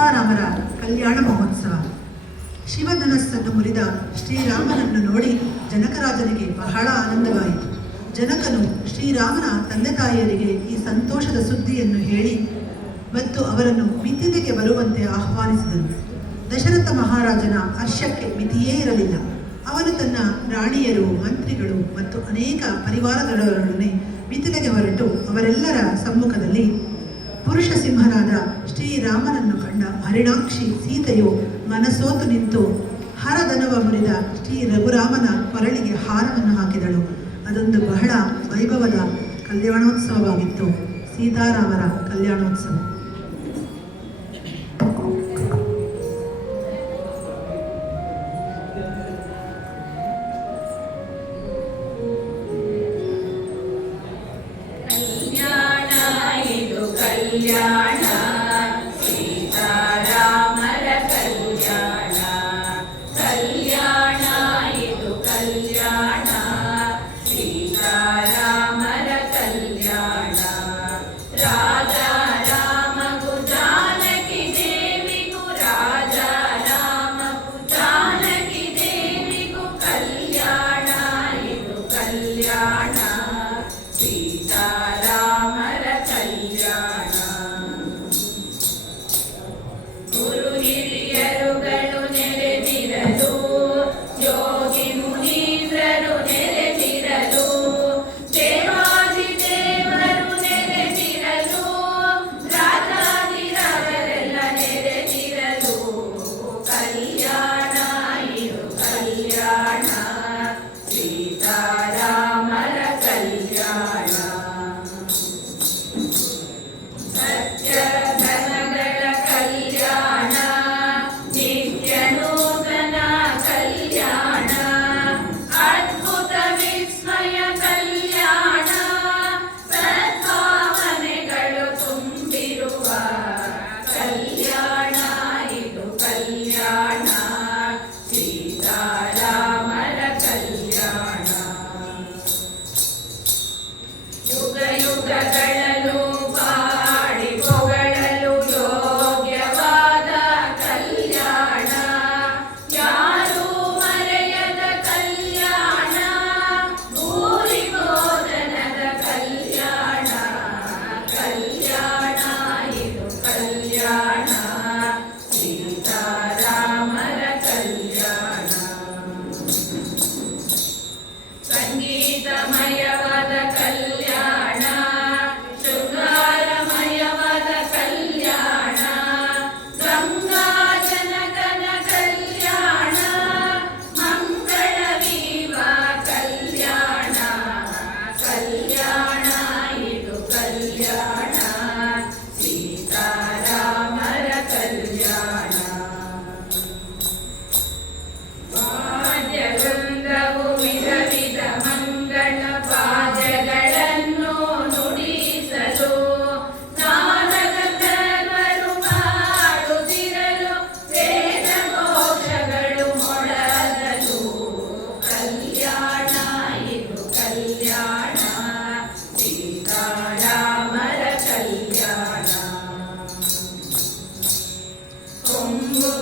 ಸೀತಾರಾಮರ ಕಲ್ಯಾಣ ಮಹೋತ್ಸವ. ಶಿವಧನಸ್ಸನ್ನು ಮುರಿದ ಶ್ರೀರಾಮನನ್ನು ನೋಡಿ ಜನಕರಾಜನಿಗೆ ಬಹಳ ಆನಂದವಾಯಿತು. ಜನಕನು ಶ್ರೀರಾಮನ ತಂದೆ ತಾಯಿಯರಿಗೆ ಈ ಸಂತೋಷದ ಸುದ್ದಿಯನ್ನು ಹೇಳಿ ಮತ್ತು ಅವರನ್ನು ಮಿಥಿಲೆಗೆ ಬರುವಂತೆ ಆಹ್ವಾನಿಸಿದನು. ದಶರಥ ಮಹಾರಾಜನ ಹರ್ಷಕ್ಕೆ ಮಿತಿಯೇ ಇರಲಿಲ್ಲ. ಅವನು ತನ್ನ ರಾಣಿಯರು, ಮಂತ್ರಿಗಳು ಮತ್ತು ಅನೇಕ ಪರಿವಾರದವರೊಡನೆ ಮಿಥಿಲೆಗೆ ಹೊರಟು ಅವರೆಲ್ಲರ ಸಮ್ಮುಖದಲ್ಲಿ ಪುರುಷ ಸಿಂಹನಾದ ಶ್ರೀರಾಮನನ್ನು ಕಂಡ ಹರಿಣಾಕ್ಷಿ ಸೀತೆಯು ಮನಸೋತು ನಿಂತು ಹರದನವ ಮುರಿದ ಶ್ರೀ ರಘುರಾಮನ ಕೊರಳಿಗೆ ಹಾರವನ್ನು ಹಾಕಿದಳು. ಅದೊಂದು ಬಹಳ ವೈಭವದ ಕಲ್ಯಾಣೋತ್ಸವವಾಗಿತ್ತು, ಸೀತಾರಾಮರ ಕಲ್ಯಾಣೋತ್ಸವ. ಕಲ್ಯಾಣ ಸೀತಾರಾಮರ ಕಲ್ಯಾಣ, ಕಲ್ಯಾಣ ಇದು ಕಲ್ಯಾಣ ಸೀತಾರಾಮರ ಕಲ್ಯಾಣ. ರಾಜಾ ರಾಮಗೂ ಜಾನಕಿ ದೇವಿಗೂ, ರಾಜಾ ರಾಮಗೂ ಜಾನಕಿ ದೇವಿಗೂ ಕಲ್ಯಾಣ ಇದು ಕಲ್ಯಾಣ ಸೀತಾರಾಮರ ಕಲ್ಯಾಣ. ಗುರು ಹಿರಿಯರುಗಳು ನೆರೆದಿರಲು, ಯೋಗಿ ಮುನೀಂದ್ರರು ನೆರೆದಿರಲು, ದೇವಾದಿ ದೇವರು ನೆರೆದಿರಲು, ರಾಜಾದಿರಾಜರೆಲ್ಲ ನೆರೆದಿರಲು ಕಲ್ಯಾಣ ಇದು ಕಲ್ಯಾಣ ಸೀತಾರಾಮರ ಕಲ್ಯಾಣ. ಸತ್ಯಧನಗಳ ಕಲ್ಯಾಣ, ನಿತ್ಯ ನೂತನ ಕಲ್ಯಾಣ, ಅದ್ಭುತ ವಿಸ್ಮಯ ಕಲ್ಯಾಣ, ಸದ್ಭಾವನೆಗಳು ತುಂಬಿರುವ ಕಲ್ಯಾಣ ಇದು ಕಲ್ಯಾಣ ಸೀತಾರಾಮರ ಕಲ್ಯಾಣ. ಯುಗ ಯುಗಗಳಲ್ಲೂ ಪಾಡಿ ಹೊಗಳಲು ಯೋಗ್ಯವಾದ ಕಲ್ಯಾಣ, ಯಾರೂ ಮರೆಯದ ಕಲ್ಯಾಣ, ಭೂರಿ ಭೋಜನದ ಕಲ್ಯಾಣ, ಕಲ್ಯಾಣ ಇದು ಕಲ್ಯಾಣ ಸೀತಾರಾಮರ ಕಲ್ಯಾಣ. ಸಂಗೀತಮಯವಾದ ಕಲ್ಯಾಣ, ಶೃಂಗಾರಮಯವಾದ ಕಲ್ಯಾಣ, ಗಂಗಾ ಜನಕನ ಕಲ್ಯಾಣ, ಮಂಗಳವೀವ ಕಲ್ಯಾಣ, ಕಲ್ಯಾಣ ಇದು ಕಲ್ಯಾಣ ಸೀತಾರಾಮರ ಕಲ್ಯಾಣ. ವಾದ್ಯವೃಂದವು ವಿಧ ವಿಧ ಮಂಗಳ ವಾದ್ಯಗಳನ್ನು ನುಡಿಸಲು, ನಾರದ ಸರ್ವರು ಮಾಡುತ್ತಿರಲು, ವೇದ ಘೋಷಗಳು ಮೊಳಗಲು ಕಲ್ಯಾಣ ಇದು ಕಲ್ಯಾಣ ಸೀತಾರಾಮರ ಕಲ್ಯಾಣ. ಕೊಂಬು